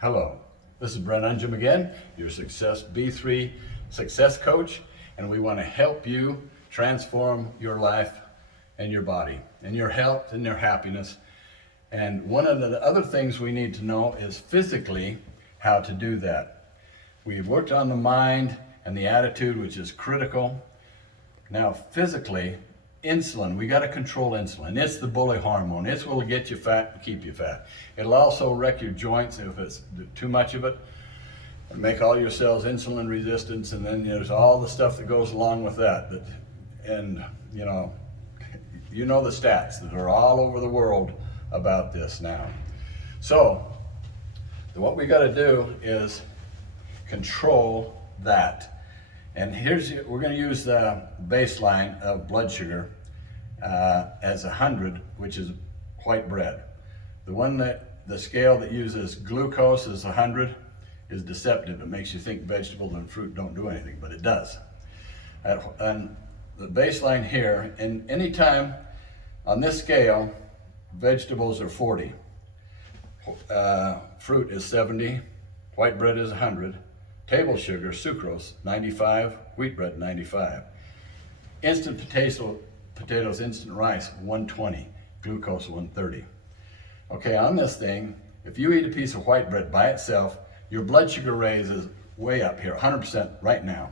Hello, this is Brent Undhjem again, your B3 success coach, and we want to help you transform your life and your body and your health and your happiness. And one of the other things we need to know is physically how to do that. We've worked on the mind and the attitude, which is critical. Now physically, insulin, we got to control insulin. It's the bully hormone. It's will get you fat and keep you fat. It'll also wreck your joints if it's too much of it, and make all your cells insulin resistant, and then there's all the stuff that goes along with that. And you know the stats that are all over the world about this now. So what we got to do is control that. And we're going to use the baseline of blood sugar as 100, which is white bread. The scale that uses glucose as 100 is deceptive. It makes you think vegetables and fruit don't do anything, but it does. And the baseline here, and anytime on this scale, vegetables are 40, fruit is 70, white bread is 100, table sugar, sucrose, 95, wheat bread, 95. Instant potatoes, instant rice, 120, glucose, 130. Okay, on this thing, if you eat a piece of white bread by itself, your blood sugar raises way up here, 100% right now.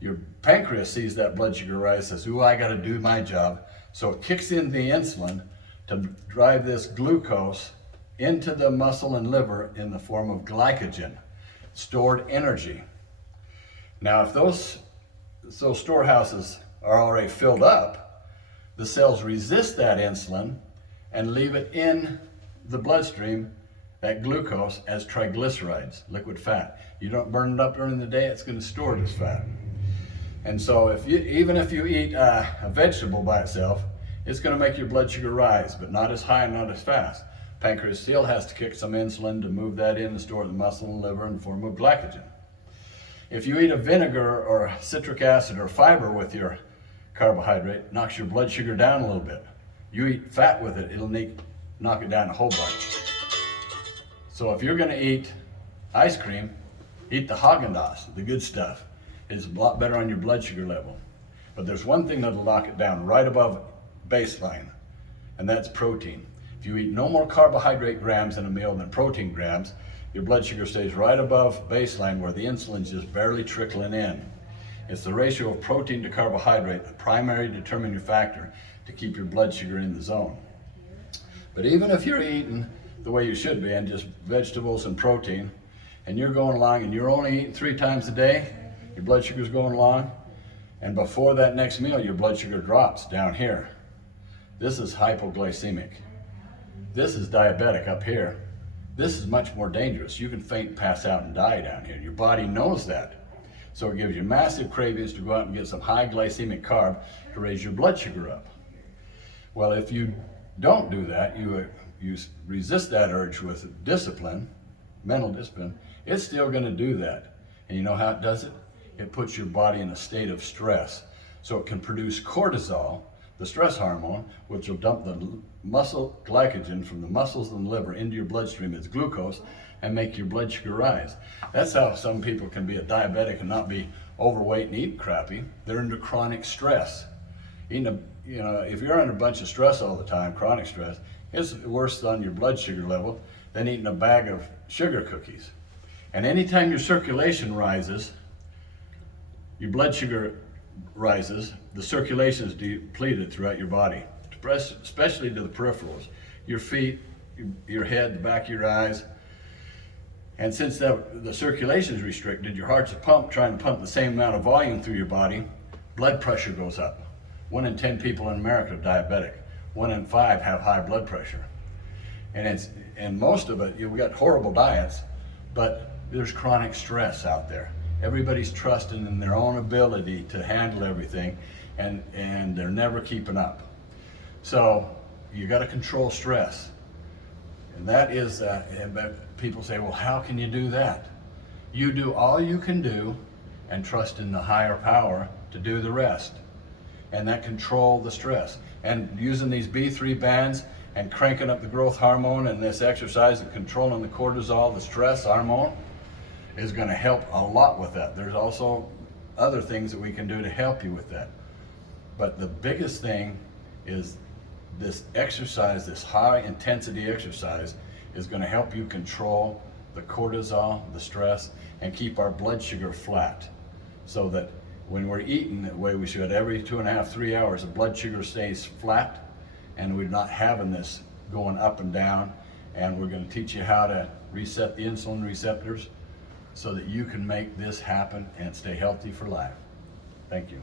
Your pancreas sees that blood sugar rise, says, ooh, I gotta do my job. So it kicks in the insulin to drive this glucose into the muscle and liver in the form of glycogen, stored energy. Now, if those storehouses are already filled up, the cells resist that insulin and leave it in the bloodstream, that glucose, as triglycerides, liquid fat. You don't burn it up during the day, it's going to store it as fat. And so even if you eat a vegetable by itself, it's going to make your blood sugar rise, but not as high and not as fast. Pancreas still has to kick some insulin to move that in and store the muscle and liver in the form of glycogen. If you eat a vinegar or citric acid or fiber with your carbohydrate, it knocks your blood sugar down a little bit. You eat fat with it, it'll knock it down a whole bunch. So if you're gonna eat ice cream, eat the Haagen-Dazs, the good stuff. It's a lot better on your blood sugar level. But there's one thing that'll knock it down right above baseline, and that's protein. If you eat no more carbohydrate grams in a meal than protein grams, your blood sugar stays right above baseline where the insulin's just barely trickling in. It's the ratio of protein to carbohydrate, the primary determining factor to keep your blood sugar in the zone. But even if you're eating the way you should be, and just vegetables and protein, and you're going along and you're only eating 3 times a day, your blood sugar's going along, and before that next meal, your blood sugar drops down here. This is hypoglycemic. This is diabetic up here. This is much more dangerous. You can faint, pass out, and die down here. Your body knows that. So it gives you massive cravings to go out and get some high glycemic carb to raise your blood sugar up. Well, if you don't do that, you resist that urge with discipline, mental discipline, it's still going to do that. And you know how it does it? It puts your body in a state of stress. So it can produce cortisol, the stress hormone, which will dump the muscle glycogen from the muscles and the liver into your bloodstream as glucose and make your blood sugar rise. That's how some people can be a diabetic and not be overweight and eat crappy. They're under chronic stress. If you're under a bunch of stress all the time, chronic stress, it's worse on your blood sugar level than eating a bag of sugar cookies. And anytime your circulation rises, your blood sugar rises, the circulation is depleted throughout your body, especially to the peripherals, your feet, your head, the back of your eyes. And since the circulation is restricted, your heart's trying to pump the same amount of volume through your body, blood pressure goes up. 1 in 10 people in America are diabetic. 1 in 5 have high blood pressure. And most of it, we got horrible diets, but there's chronic stress out there. Everybody's trusting in their own ability to handle everything, and they're never keeping up. So you got to control stress. And that is, people say, well, how can you do that? You do all you can do and trust in the higher power to do the rest. And that control the stress. And using these B3 bands and cranking up the growth hormone, and this exercise and controlling the cortisol, the stress hormone, is going to help a lot with that. There's also other things that we can do to help you with that. But the biggest thing is this exercise, this high intensity exercise, is going to help you control the cortisol, the stress, and keep our blood sugar flat. So that when we're eating the way we should, every 2.5, 3 hours, the blood sugar stays flat, and we're not having this going up and down. And we're going to teach you how to reset the insulin receptors so that you can make this happen and stay healthy for life. Thank you.